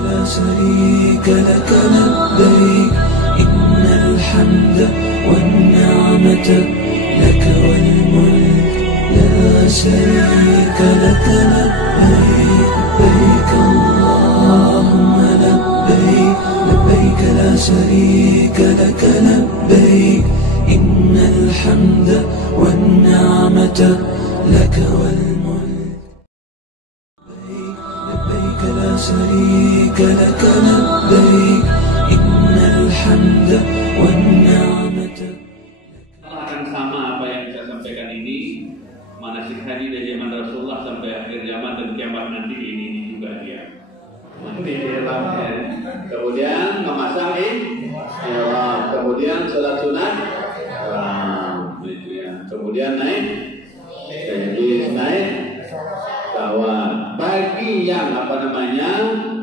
لا شريك لك لبيك إن الحمد والنعمة لك والملك لا شريك لك لبيك لبيك اللهم لبيك لبيك لا شريك لك لبيك إن الحمد والنعمة لك والملك لبيك لا شريك لك لبيك إن الحمد والنعمة. Akan sama apa yang saya sampaikan ini, manasik haji dari zaman Rasulullah sampai akhir zaman dan kiamat nanti ini juga dia. Kemudian memasang kemudian sholat sunat, kemudian naik tawaf. Bagi yang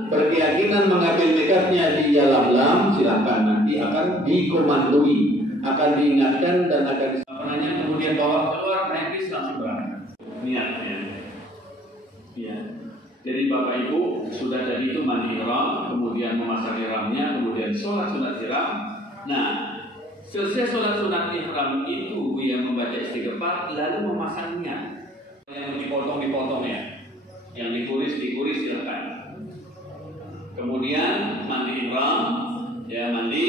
berkeyakinan mengambil mikatnya di Yalamlam, silakan, nanti akan dikomandoi, akan diingatkan dan akan disampaikan. Kemudian bawa keluar, naik bis langsung berangkat. Niatnya. Ya. Jadi Bapak Ibu sudah jadi itu mandi ihram, kemudian memasang ihramnya, kemudian sholat sunat ihram. Nah, selesai sholat sunat ihram itu yang membaca istighfar, lalu memasang niat. Yang dipotong ya, yang ditulis silakan. Kemudian mandi ihram, ya mandi,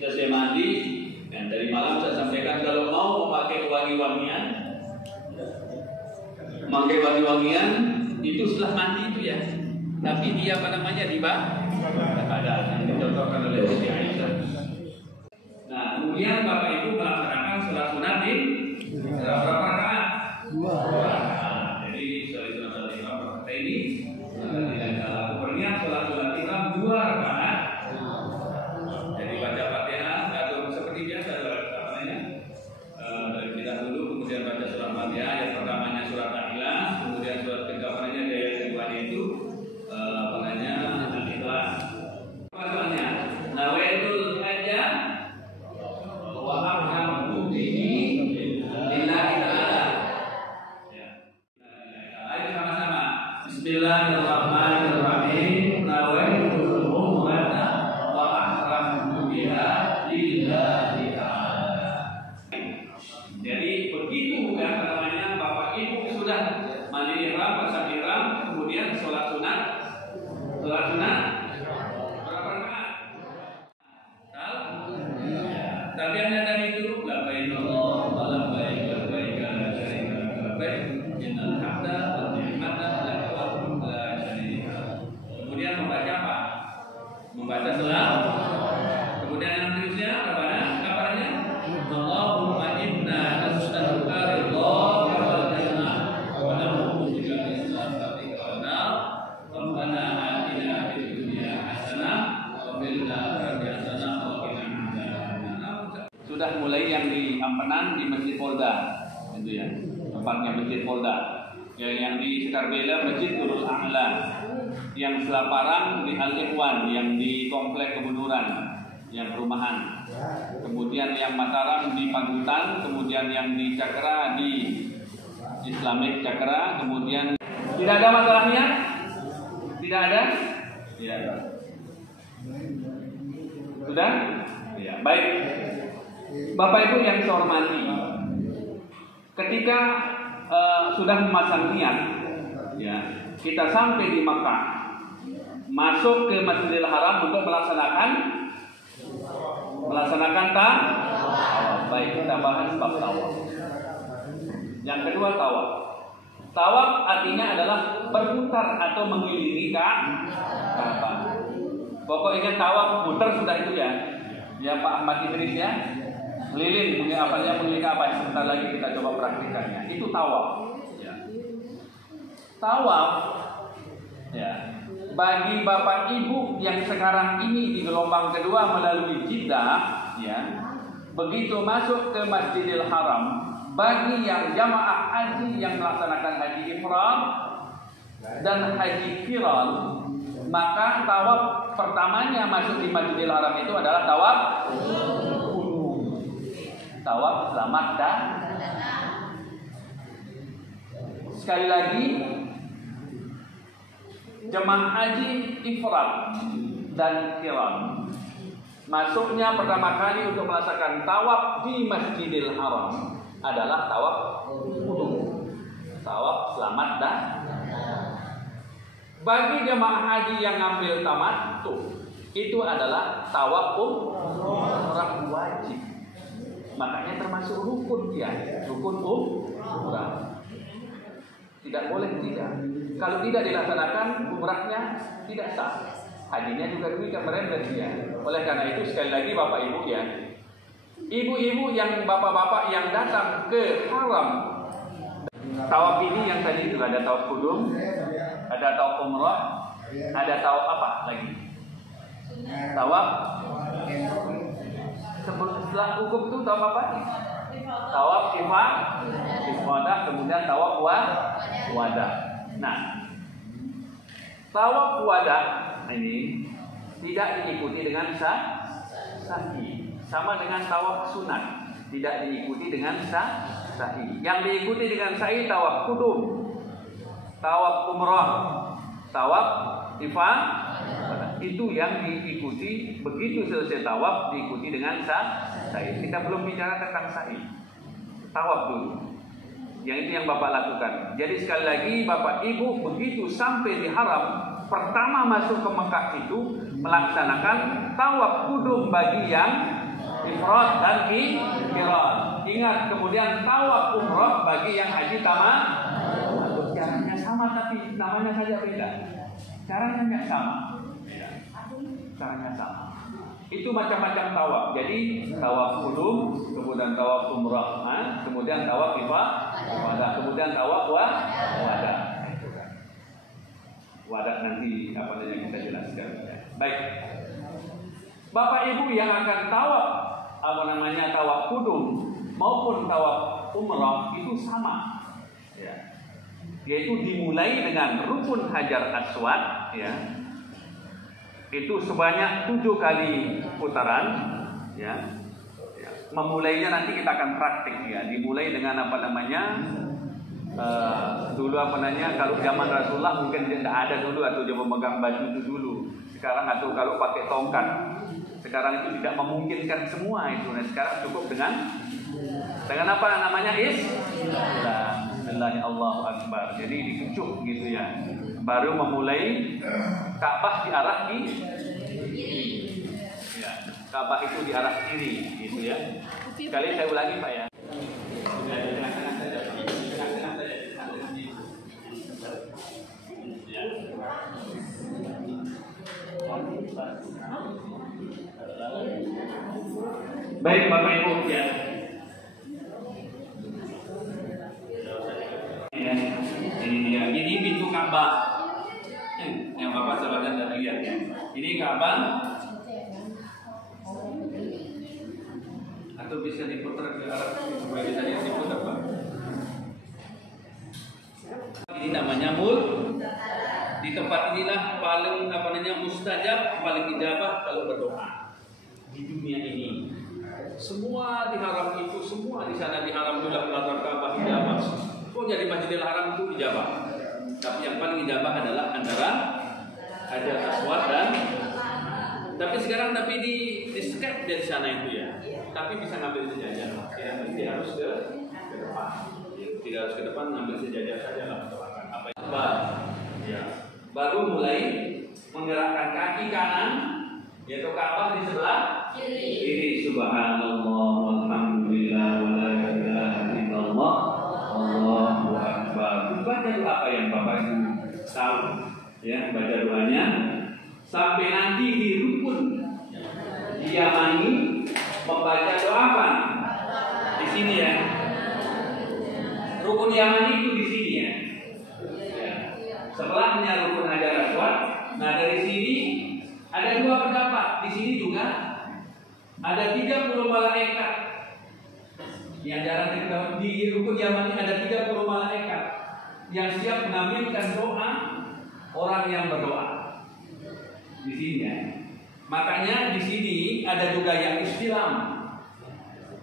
selesai mandi, dan dari malam saya sampaikan kalau mau memakai wangi-wangian itu setelah mandi itu ya, tapi dia di badan yang dicontohkan oleh Siti Aisyah. Nah, kemudian Bapak Ibu melaksanakan sholat sunat di berapa rakaat? 2 rakaat. Jadi sholat sunat ihram ini aku berniat sholat sunat ihram 2 rakaat. Jadi baca Fatihah atau seperti biasa dari kita dulu, kemudian baca surat Fatihah. Ayat pertamanya surat Al-Ikhlas, kemudian surat keduanya ayat keduanya itu Al-Ikhlas. Maksudnya nawaitul hajja wa aqamtu bihi lillahi ta'ala. Ya. Ayo sama-sama. Bismillahirrahmanirrahim. Nawaitul umrata wa aqamtu biha lillahi ta'ala. Jadi begitu Bapak Ibu sudah mandi ihram, pasang ihram, kemudian sholat sunat berapa rakaat? Tapi hanya tadi itu labbaik Allahumma labbaik labbaik la syarika lak labbaik innal hamda wan ni'mata lak wal mulku la syarika lak. Kemudian membaca apa? Membaca selawat. Kemudian yang tulisnya kabarnya Allahumma inna nas'aluka ridhaka wal jannah wa na'udzu bika min sakhatika wan nar. Rabbana atina fid dunya hasanah wa fil akhirati hasanah wa qina adzabannar. Sudah mulai yang di Ampenan di Masjid Polda, itu ya. Tempatnya Masjid Polda. Yang di Sekarbela Masjid Nurul A'la. Yang Selaparang di Al-Ikhwan, yang di Komplek Kebunuran, yang perumahan. Kemudian yang Mataram di Pagutan, kemudian yang di Cakra di Islamic Cakra, kemudian tidak ada masalahnya? Tidak ada? Tidak ada. Sudah? Ya, baik. Bapak Ibu yang saya hormati, ketika sudah memasang niat, ya, kita sampai di Makkah, masuk ke Masjidil Haram untuk melaksanakan tawaf. Baik, kita bahas bab tawaf. Yang kedua tawaf. Tawaf artinya adalah berputar atau mengelilingi Ka'bah. Pokoknya tawaf muter sudah itu ya. Ya Pak Ahmad Idris ya. Keliling mengelilingi Ka'bah. Sebentar lagi kita coba praktikannya. Itu tawaf. Ya. Tawaf ya. Bagi Bapak Ibu yang sekarang ini di gelombang kedua melalui Jeddah, ya, begitu masuk ke Masjidil Haram, bagi yang jamaah haji yang melaksanakan haji ifrad dan haji qiran, maka tawaf pertamanya masuk di Masjidil Haram itu adalah tawaf selamat datang. Sekali lagi, jemaah haji ifrad dan qiran. Masuknya pertama kali untuk melaksanakan tawaf di Masjidil Haram adalah tawaf qudum, tawaf selamat dan bagi jemaah haji yang ngambil tamattu itu adalah tawaf umrah wajib. Makanya termasuk rukun dia, rukun umrah. Tidak boleh tidak. Kalau tidak dilaksanakan umrahnya tidak sah. Hajinya juga demikian merembet dia. Oleh karena itu sekali lagi Bapak Ibu ya, ibu-ibu yang bapak-bapak yang datang ke haram, tawaf ini yang tadi itu ada tawaf qudum, ada tawaf umrah, ada tawaf apa lagi? Tawaf setelah hukum itu tawaf apa? Tawaf ifadah, kemudian tawaf wada. Nah, tawaf wada ini tidak diikuti dengan sa'i, sama dengan tawaf sunat tidak diikuti dengan sa'i. Yang diikuti dengan sa'i tawaf qudum, tawaf umrah, tawaf ifadah, itu yang diikuti. Begitu selesai tawaf diikuti dengan sa'i. Kita belum bicara tentang sa'i, tawaf dulu. Yang itu yang Bapak lakukan. Jadi sekali lagi Bapak Ibu begitu sampai di haram, pertama masuk ke Mekah itu melaksanakan tawaf qudum bagi yang ifrad dan qiran. Ingat, kemudian tawaf umrah bagi yang haji tamattu. Caranya sama tapi namanya saja beda. Caranya nggak sama. Caranya sama. Itu macam-macam tawaf. Jadi tawaf qudum, kemudian tawaf umrah, kemudian tawaf ifadah, kemudian tawaf wada. Wadah nanti apa saja kita jelaskan. Baik, Bapak Ibu yang akan tawaf tawaf qudum maupun tawaf umrah itu sama, ya. Yaitu dimulai dengan rukun Hajar Aswad, ya. Itu sebanyak 7 kali putaran, ya. Memulainya nanti kita akan praktik, ya. Dimulai dengan dulu kalau zaman Rasulullah mungkin tidak ada dulu, atau dia memegang baju itu dulu. Sekarang atau kalau pakai tongkat, sekarang itu tidak memungkinkan semua itu. Nah, sekarang cukup dengan apa namanya Bismillah, Allahu Akbar. Jadi dikucuk gitu ya. Baru memulai Ka'bah diarah kiri. Ya, Ka'bah itu diarah kiri gitu ya. Sekali saya ulangi Pak ya. Baik Bapak Ibu ya. Ini dia. Ini pintu Ka'bah. Yang Bapak sahabat dan lihat ya. Ini Ka'bah. Atau bisa diputar ke arah supaya bisa diputar Pak. Ini namanya di tempat inilah paling mustajab, paling ijabah kalau berdoa di dunia ini. Semua di haram itu, semua di sana di haram juga pelazar Ka'bah ijabah. Pokoknya di Masjidil Haram itu ijabah. Tapi yang paling ijabah adalah antara Hajar Aswad dan. Tapi sekarang di Skype dari sana itu ya. Tapi bisa ngambil sejajar. Ya, tidak harus ke depan. Tidak harus ke depan, ngambil sejajar saja lah. Apa ya. Baru mulai menggerakkan kaki kanan, yaitu Ka'bah di sebelah kiri. Subhanallah walhamdulillah wala ilaha illallah Allahu Akbar. Baca doa apa yang Bapak Ibu tahu ya, baca doanya sampai nanti di rukun Yamani membaca doa apa? Di sini ya. Rukun Yamani itu di sini ya. Sebelahnya rukun Hajar Aswad. Nah dari sini ada 2 pendapat. Di sini juga ada 30 malaikat. Yang jarang diketahui di rukun Yamani ada 30 malaikat yang siap mengambilkan doa orang yang berdoa. Di sini ya. Makanya di sini ada juga yang istilam.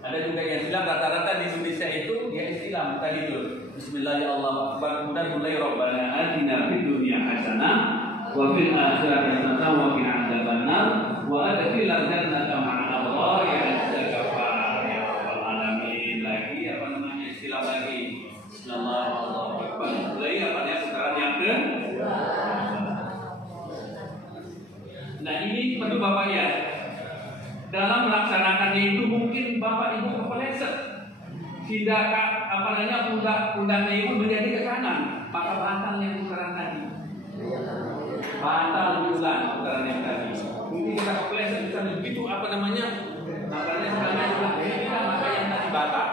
Ada juga yang istilam. Rata-rata di Indonesia itu dia istilam. Tadi itu Bismillahirrahmanirrahim. Kemudian mulai Rabbana atina fid dunya hasanah wa fil akhirati hasanah wa qina adzabannar wa adkhilna jannata ma'al abrar ya al-ghaffar ya rabbal alamin. Lagi apa namanya istilah lagi? Allahu akbar. Mulai apa ya putaran yang ke. Nah ini perlu Bapak ya. Dalam melaksanakannya itu mungkin Bapak Ibu kepeleset. Tidak apa namanya pundaknya itu menjadi ke kanan, maka batal yang putaran tadi. Batal diulang putaran yang tadi. Mungkin kita kepeleset misalnya begitu apa namanya? Makanya sekarang ulang ini maka yang tadi batal.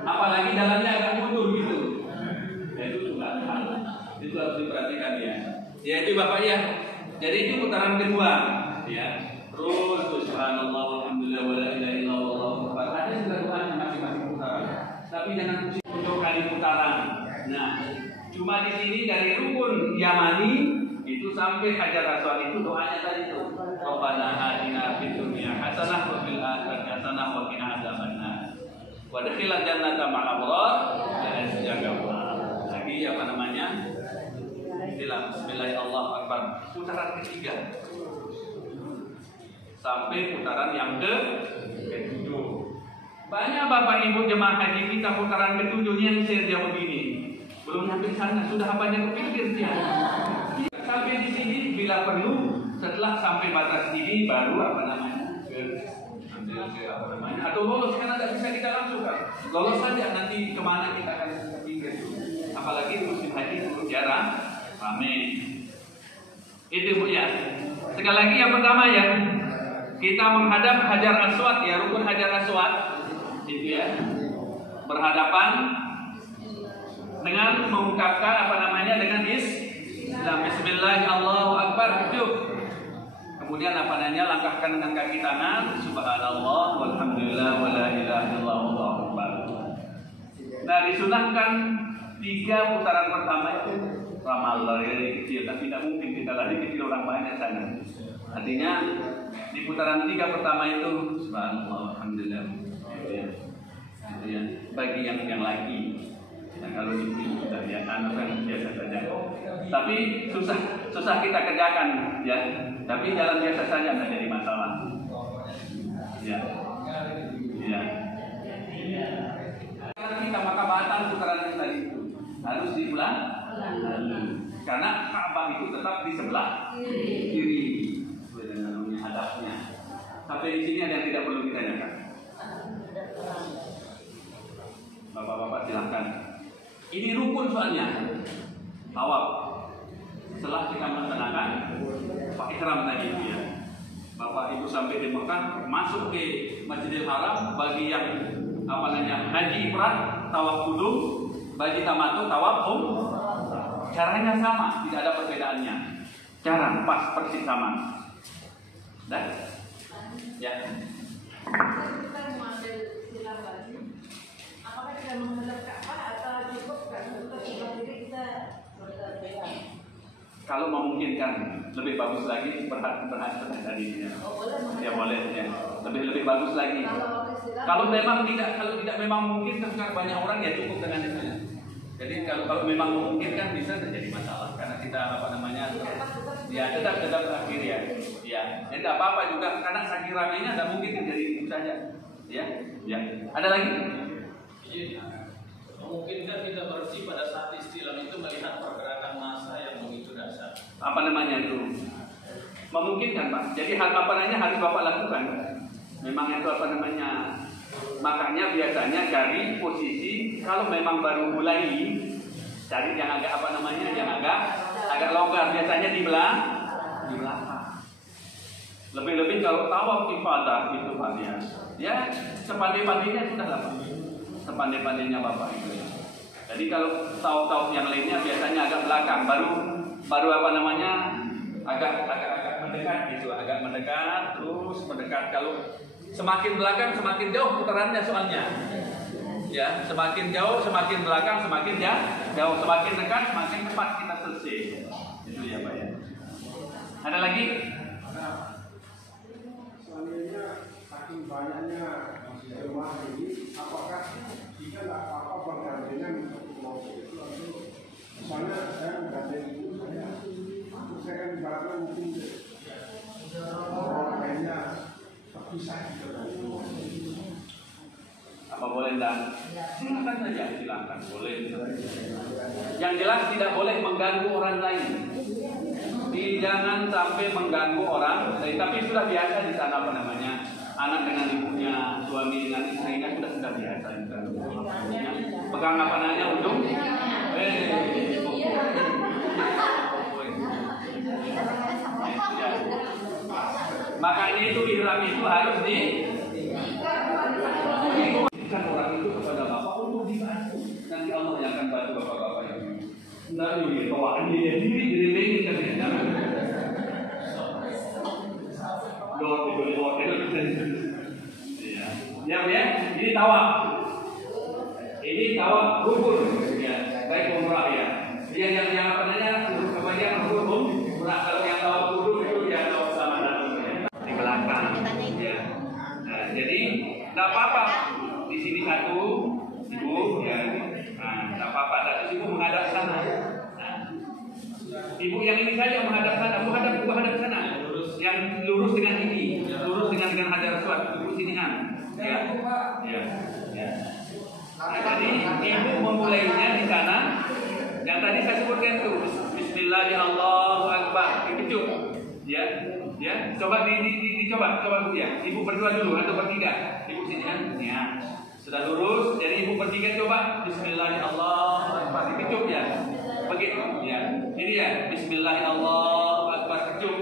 Apalagi jalannya agak mundur gitu. Ya itu juga itu harus diperhatikan ya. Ya itu Bapak ya. Jadi itu putaran kedua ya. Terus subhanallah walhamdulillah wala ilaha illallah wallahu akbar. Ada juga doanya masing-masing putaran. Tapi jangan untuk kali putaran. Nah, cuma di sini dari rukun Yamani itu sampai Hajar Aswad itu doanya tadi tuh. Rabbana atina fid dunya hasanah wa fil akhirati hasanah wa qina adzabannar. Wa adkhilna jannata ma'al abrar ya al-ghaffar. Lagi apa namanya? Bismillahirrahmanirrahim. Putaran ketiga sampai putaran yang ke-7. Banyak Bapak Ibu jemaah haji kita putaran ke-7 yang saya begini. Belum sampai sana sudah banyak kepikir dia. Sampai di sini bila perlu setelah sampai batas ini baru apa namanya? Apa namanya? Atau lolos karena tidak bisa kita langsung kan. Lolos saja nanti kemana kita akan pikir. Apalagi musim haji itu jarang Amin. Itu Bu ya. Sekali lagi yang pertama ya, kita menghadap Hajar Aswad ya, rukun Hajar Aswad itu ya. Berhadapan dengan mengungkapkan apa namanya dengan Bismillahirrahmanirrahim Allahu Akbar itu. Kemudian apa namanya langkahkan dengan kaki tangan subhanallah walhamdulillah wala ilaha illallah wallahu akbar. Nah, disunahkan 3 putaran pertama itu ramal dari kecil, tapi tidak mungkin kita lari kecil orang banyak sana. Artinya di putaran 3 pertama itu subhanallah alhamdulillah itu ya bagi yang lagi. Nah, kalau itu sudah biasa kan biasa saja. Tapi susah kita kerjakan ya. Tapi jalan biasa saja tidak jadi masalah. Ya. Ya. Karena kita maka batal putaran yang tadi itu harus diulang. Karena Ka'bah itu tetap di sebelah kiri dengan hadapnya. Sampai di sini ada yang tidak perlu ditanyakan. Bapak-bapak silakan. Ini rukun soalnya. Tawaf. Setelah kita melaksanakan pakai ihram tadi ya. Bapak Ibu sampai di Mekah masuk ke Masjidil Haram bagi yang apa namanya haji ifrad tawaf qudum, bagi tamattu tawaf caranya sama, tidak ada perbedaannya. Cara pas persis sama. Dan ya. Kita mengambil istilah lagi. Apakah kita menghadap Ka'bah atau cukup kita berbeda? Kalau memungkinkan lebih bagus lagi berhati-hati tadi ya. Ya boleh ya. Lebih bagus lagi. Kalau tidak memang mungkin kan banyak orang ya cukup dengan itu. Jadi kalau memang memungkinkan bisa terjadi masalah karena kita apa namanya ya tetap akhir ya. Ya, tidak apa-apa juga karena saking ramainya tidak mungkin terjadi itu saja. Ya. Ada lagi? Memungkinkan kita berhenti pada saat istilah itu melihat pergerakan massa yang begitu dasar. Apa namanya itu? Memungkinkan Pak. Jadi hal apa namanya harus Bapak lakukan. Memang itu apa namanya? Makanya biasanya cari posisi kalau memang baru mulai cari yang agak apa namanya? Yang agak longgar biasanya di belakang. Lebih-lebih kalau tawaf ifadah itu Pak ya. Ya, sepandai-pandainya sudah lah Pak. Sepandai-pandainya Bapak itu. Jadi kalau tawaf yang lainnya biasanya agak belakang, baru apa namanya agak mendekat gitu, agak mendekat terus mendekat. Kalau semakin belakang semakin jauh putarannya soalnya. Ya, semakin jauh semakin belakang semakin jauh, semakin dekat semakin cepat kita selesai. Itu ya Pak ya. Ada lagi? Seandainya saking banyaknya jemaah ini, apakah kita tidak apa-apa bergandengan untuk kelompok itu atau Soalnya saya berada di saya kan ibaratnya mungkin kayaknya terpisah gitu. Apa boleh dan silakan saja, silakan boleh. Yang jelas tidak boleh mengganggu orang lain. Jangan sampai mengganggu orang lain. Tapi sudah biasa di sana apa namanya, anak dengan ibunya, suami dengan istrinya sudah biasa. Pegang apa namanya ujung. Makanya itu ihram itu harus kan orang itu kepada bapak untuk dibantu. Nanti Allah yang akan bantu bapak-bapak yang nanti ditawakan dia diri diremehkan kan jangan. Ya, ini tawaf. Ini tawaf rukun ya, baik umrah ya. Yang apa namanya? Kebanyakan rukun umrah. Kalau yang tawaf rukun itu ya tawaf sama di belakang. Ya. Nah, jadi enggak apa-apa. Di sini satu ibu ya. Nah, enggak apa-apa, satu ibu menghadap sana. Nah, ibu yang ini saja menghadap sana, menghadap sana. Yang lurus dengan ini, lurus dengan hajar aswad, lurus sini kan. Ya. Nah, jadi ibu memulainya di sana. Yang tadi saya sebutkan itu Bismillahirrahmanirrahim. Dikecup. Ya. Coba coba Bu ya. Ibu berdua dulu atau bertiga. Ibu sini kan. Ya. Sudah lurus. Jadi ibu bertiga coba Bismillahirrahmanirrahim. Dikecup ya. Begitu ya. Ini ya Bismillahirrahmanirrahim. Kecup.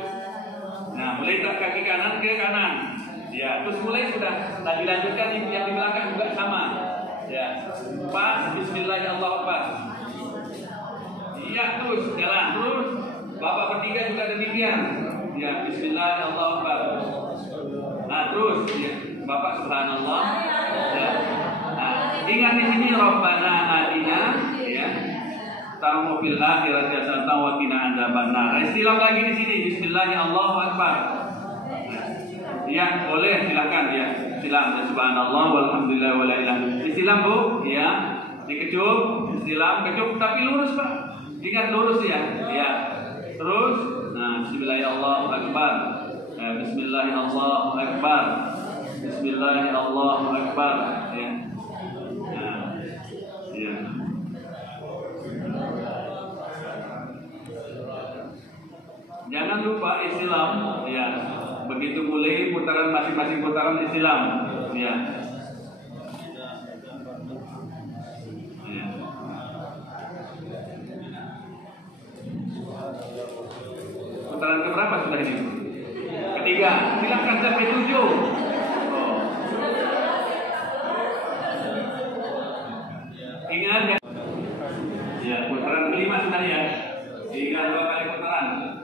Nah, mulai kaki kanan ke kanan. Ya, terus mulai sudah dilanjutkan ibu yang di belakang juga sama. Ya, pas Bismillahirrahmanirrahim. Iya, terus jalan terus. Bapak bertiga juga demikian. Ya, Bismillahirrahmanirrahim. Nah, terus ya, Bapak subhanallah. Ya. Nah, ingat di sini Rabbana atina ya. Tamu fil akhirati hasanatan wa qina adzabannar. Istilah lagi di sini Bismillahirrahmanirrahim. Ya, boleh silakan ya. Silakan subhanallah walhamdulillah wala ilaha illallah. Silam Bu, ya. Dikecup, silam, kecup tapi lurus Pak. Ingat lurus ya. Ya. Terus nah Bismillahirrahmanirrahim. Bismillahirrahmanirrahim. Bismillahirrahmanirrahim ya. Nah. Ya. Jangan lupa istilam ya. Begitu mulai putaran masing-masing putaran istilam ya. Putaran keberapa sudah ini? Ketiga. Silakan sampai 7. Ingat ya. Ya, putaran kelima sudah ya. Tinggal 2 kali putaran.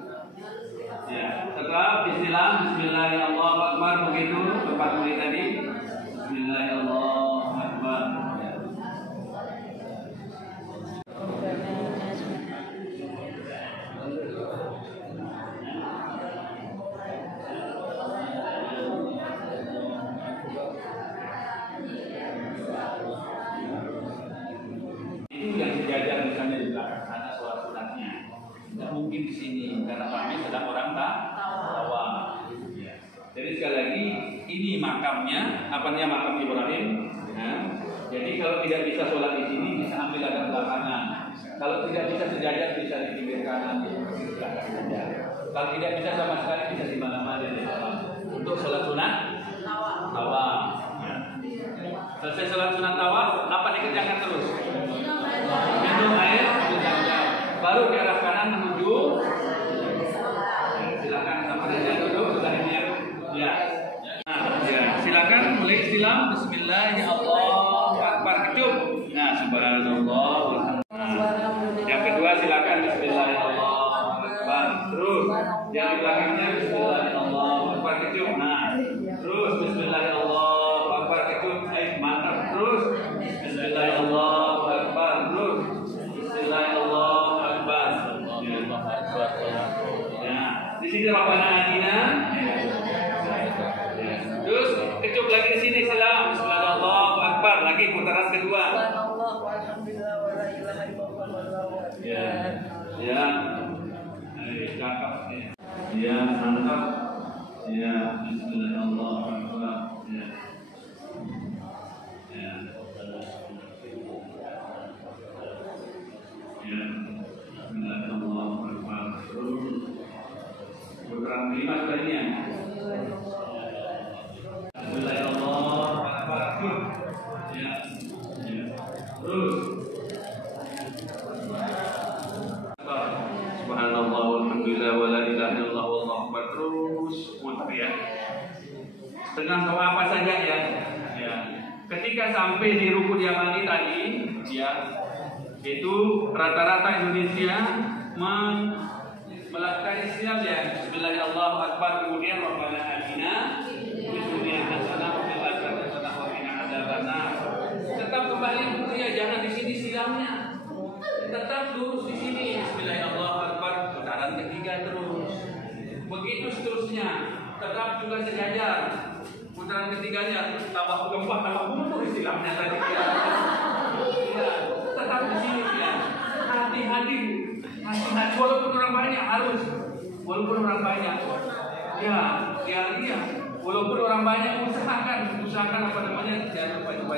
Ya, setelah istilah Bismillahirrahmanirrahim begitu 4 menit tadi. Bismillahirrahmanirrahim. Itu yang sejajar misalnya di belakang sana sholat sunatnya. Tidak mungkin di sini karena kami sedang orang tawaf. Ya. Jadi sekali lagi ini makamnya, apanya makam Ibrahim. Nah, jadi kalau tidak bisa sholat di sini bisa ambil agak belakangan. Kalau tidak bisa sejajar bisa di pinggir kanan, belakang saja. Kalau tidak bisa sama sekali bisa di mana-mana di bawah. Untuk sholat sunat tawaf. Ya. Selesai sholat sunat tawaf, apa dikerjakan terus? Minum air, baru ke arah kanan menuju. Silakan sama saja duduk sudah ini ya. Nah, ya silakan mulai istilah Bismillahirrahmanirrahim kecup. Nah, subhanallah. Yang kedua silakan Bismillahirrahmanirrahim. Terus yang di belakangnya Bismillahirrahmanirrahim kecup. Nah, terus Bismillahirrahmanirrahim kecup. Mantap. Terus Bismillahirrahmanirrahim. Terus Bismillahirrahmanirrahim. Ya. Di sini Rabbana atina. Terus kecup lagi di sini salam. Bismillahirrahmanirrahim. Lagi putaran kedua. Ya. cakap ya. Ya, mantap. Ya, bismillahirrahmanirrahim. Ya. Ya. Ya. Bismillahirrahmanirrahim. Putaran kelima tadinya. Bismillahirrahmanirrahim. Ya. Ya. Terus. Subhanallah walhamdulillah wala ilaha illallah wallahu akbar, terus muter ya. Dengan doa apa saja ya. Ya. Ketika sampai di rukun yamani tadi ya, itu rata-rata Indonesia melakukan istilah ya. Bismillahirrahmanirrahim. Kemudian Rabbana atina fid dunya hasanah wa fil akhirati hasanah wa qina adzabannar. Tetap kembali dulu ya, jangan di sini silamnya. Tetap lurus di sini. Bismillahirrahmanirrahim. Putaran ketiga terus. Begitu seterusnya. Tetap juga sejajar. Putaran ketiganya tambah keempat, tambah mundur istilahnya tadi. Ya. Tetap di sini ya. Hati-hati. Hati-hati walaupun orang banyak harus. Walaupun orang banyak. Ya. Walaupun orang banyak usahakan apa namanya, jangan lupa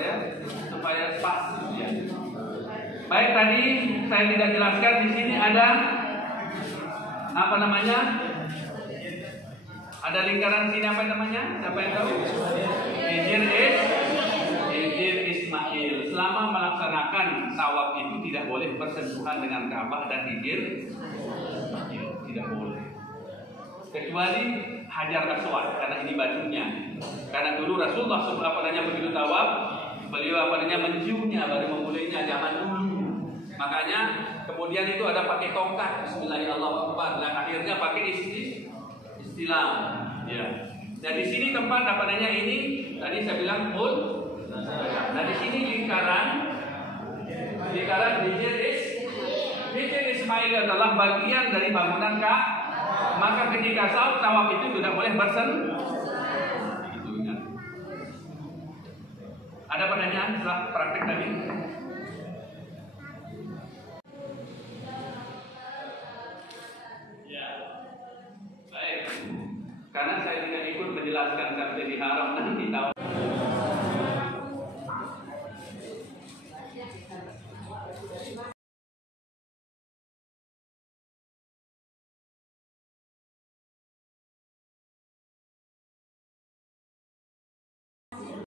supaya pas ya. Baik, tadi saya tidak jelaskan di sini ada apa namanya? Ada lingkaran sini apa namanya? Siapa yang tahu? Hijr Ismail. Selama melaksanakan tawaf itu tidak boleh bersentuhan dengan Ka'bah dan Hijr Ismail, tidak boleh. Kecuali Hajar Aswad, karena ini batunya. Karena dulu Rasulullah SAW begitu tawaf, beliau menciumnya, baru memulainya zaman dulu. Makanya kemudian itu ada pakai tongkat, Bismillahirrahmanirrahim. Dan akhirnya pakai istilah. Ya. Dan di sini tempat ini tadi saya bilang pun. Nah di sini lingkaran Hijr Ismail adalah bagian dari bangunan Ka'bah. Maka ketika tawaf itu tidak boleh Ada pertanyaan setelah praktek tadi?